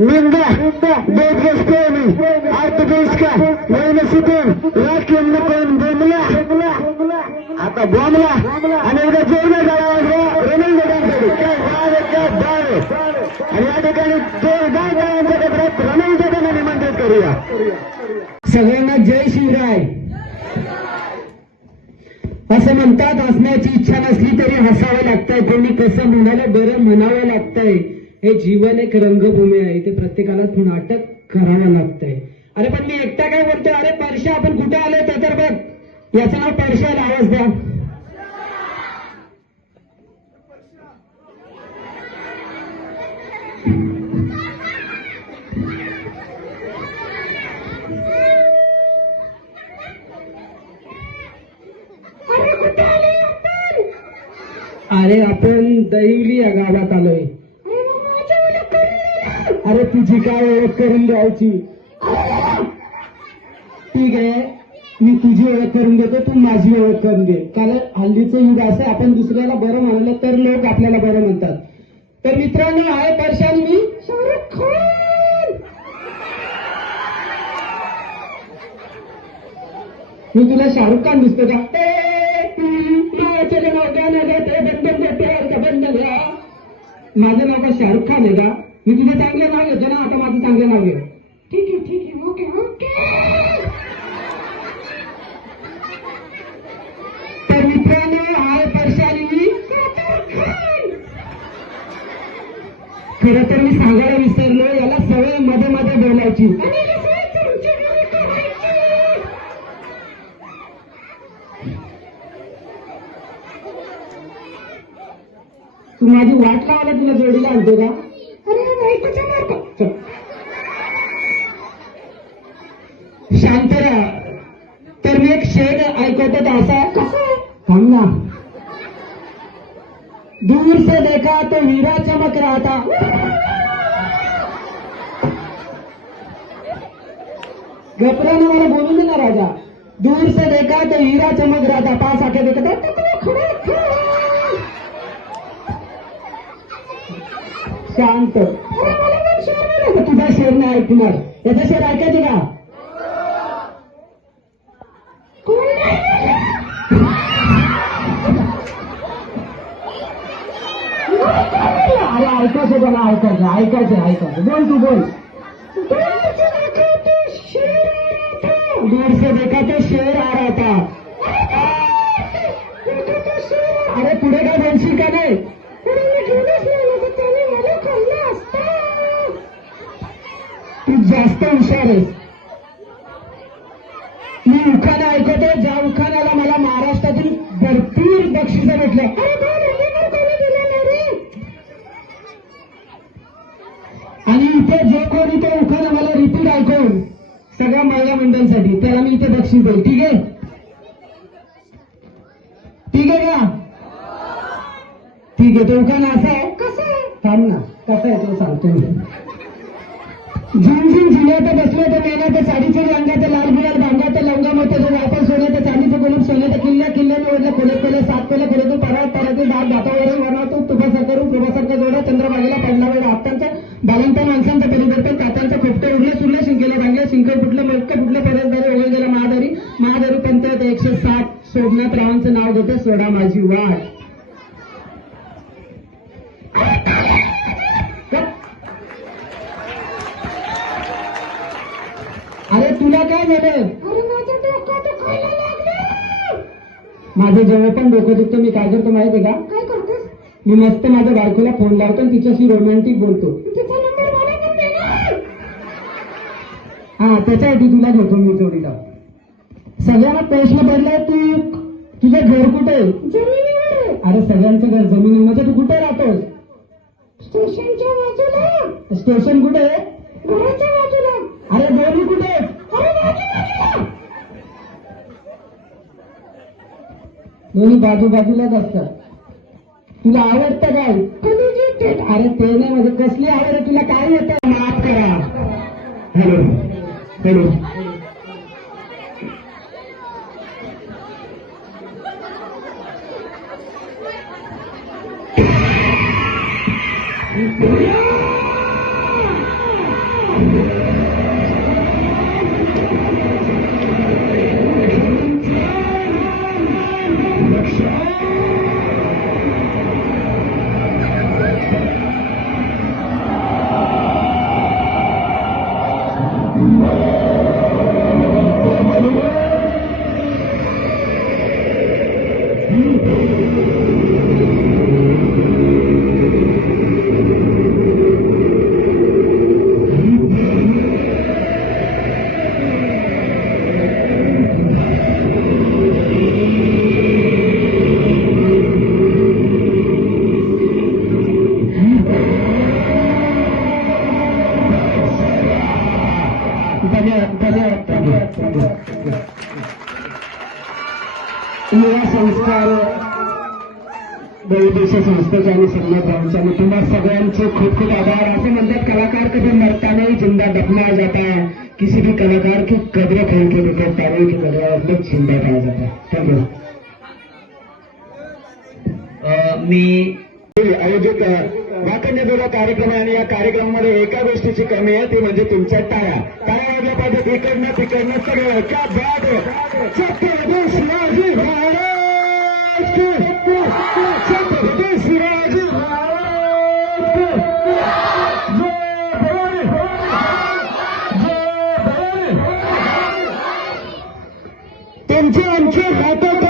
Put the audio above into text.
निंदा बेदगस्तेनी अर्थदेश का नवीन शिकून राखीन कोण बोंबला आता बोंबला आणि उद्या जेवण झाला रनिंग काय बाळ आणि या ठिकाणी जोरदार गावांच्या गजरात रनिंग त्यांना निमंत्रित करूया. सगळ्यांना जय शिवराय. असं म्हणतात हसण्याची इच्छा नसली तरी हसावं लागतंय. कोणी कसं म्हणालं बरं म्हणावं लागतंय. हे जीवन एक रंगभूमी आहे. ते प्रत्येकाला नाटक करावं लागतंय. अरे पण मी एकटा काय बोलतोय. अरे परश्या आपण कुठे आलोय ते तर बघ. याचं नाव परश्याला आवाज द्या. अरे आपण दहिवली या गावात आलोय. अरे तुझी काय ओळख करून द्यायची. ठीक आहे मी तुझी ओळख करून देतो तू माझी ओळख करून दे. कारण हल्लीचं युग असं आपण दुसऱ्याला बरं म्हणलं तर लोक आपल्याला बरं म्हणतात. तर मित्रांनो आहे परशान मी शाहरुख खान. मी तुला शाहरुख खान दिसतो का. माझं नाव का शाहरुख खान आहे का. मी तुझं चांगलं नाव घेतो ना. आता माझं चांगलं नाव घे. ठीक आहे ओके ओके. तर मित्रांनो आहे परशानी खरं तर मी सांगायला विसरलो. याला सवय मध्ये मध्ये बोलायची. तू माझी वाट लावायला तुला जोडीला आणतो का. अरे शांत राहा. तर मी एक शेर ऐकवतो असा कसं थांब ना. दूर से देखा तो हीरा चमक रहा था. गपराने मला बोलू दे ना राजा. दूर से देखा तो हीरा चमक रहा था. पास आके देखा शांत. तुझा शेर नाही ऐकणार. याचा शेर ऐकायचे का. अरे ऐकायचं त्याला ऐकायचं बोल तू बोल. दूर से देखा तो शेर आ रहा था. अरे पुढे काय बोलशील का नाही. तू जास्त हुशार आहेस. मी उखाणा ऐकतो. ज्या उखाण्याला मला महाराष्ट्रातील भरपूर बक्षिसं भेटले. आणि इथे जो कोणी तो उखाणा मला रिपीट ऐकून सगळ्या महिला मंडळांसाठी त्याला मी इथे बक्षीस देईल. ठीक आहे का. ठीक आहे. तो उखाणा असा आहे. कसं थांब ना. कसं आहे तो सांगतो मी. झुंझुन झुल्याचं बसलं तर मेल्याचं साडीचं रंगाचं लाल गुलाल भांगाचं लवंगा मोठ्याचं वापर सोन्याचं चांदीचं गुलाब सोन्याचं किल्ल्याने ओढलं खोले 7 खोले पराचे दात दातावरून वरणातून तुपासा करून तुपासारखा जोडा चंद्रभागेला पडला वेळ हातांचा बालांचा माणसांचं परिवर्तन कातांचं खोपटं उडलं सुरलं शिंकेलं भांगलं शिंक फुटलं मोठं फुटलं परसदारी ओळख गेलं महादारी पंचायत 160 सोमनाथ रावांचं नाव घेतं सोडा माझी वाट. अरे तुला काय झालं. माझं जेव्हा पण डोकं दुखतं मी काय करतो माहिती आहे का. काय करतोस. मी मस्त माझ्या बायकोला फोन लावतो आणि तिच्याशी रोमॅन्टिक बोलतो. हा त्याच्यासाठी तुला घेतो मी जोडीला. सगळ्यांना प्रश्न पडलाय तुझं घर कुठे आहे. अरे सगळ्यांचं घर जमिनीमध्ये. तू कुठे राहतोस. स्टेशनच्या बाजूला. स्टेशन कुठे आहे. घराच्या बाजूला. अरे दोन्ही कुठे. दोन्ही बाजूलाच असतात. तुला आवडतं काय. अरे ते नाही म्हणजे कसली आवड आहे तुला. काय येतं माफ करा. हॅलो युवा संस्कार बहुउद्देश संस्थेच्या आणि संगत भाऊंच्या आणि तुम्हा सगळ्यांचे खूप खूप आभार. असं म्हणतात कलाकार कभी मरता नहीं जिंदा दफनाया जाता है, किसी भी कलाकार की कदर खोल के देखो तारे की कदर जिंदा पाया जाता है. थँक्यू. मी आयोजित वाकण्य जोडा कार्यक्रम आहे आणि या कार्यक्रमामध्ये एका गोष्टीची कमी आहे ती म्हणजे तुमच्या टाळ्या वाजल्या पाहिजेत इकडनं तिकडनं सगळं. क्या बात आहे. छत्रपती शिवाजी महाराज की छत्रपती शिवाजी महाराज की जय भवानी, जय भवानी. त्यांचे आमचे हातात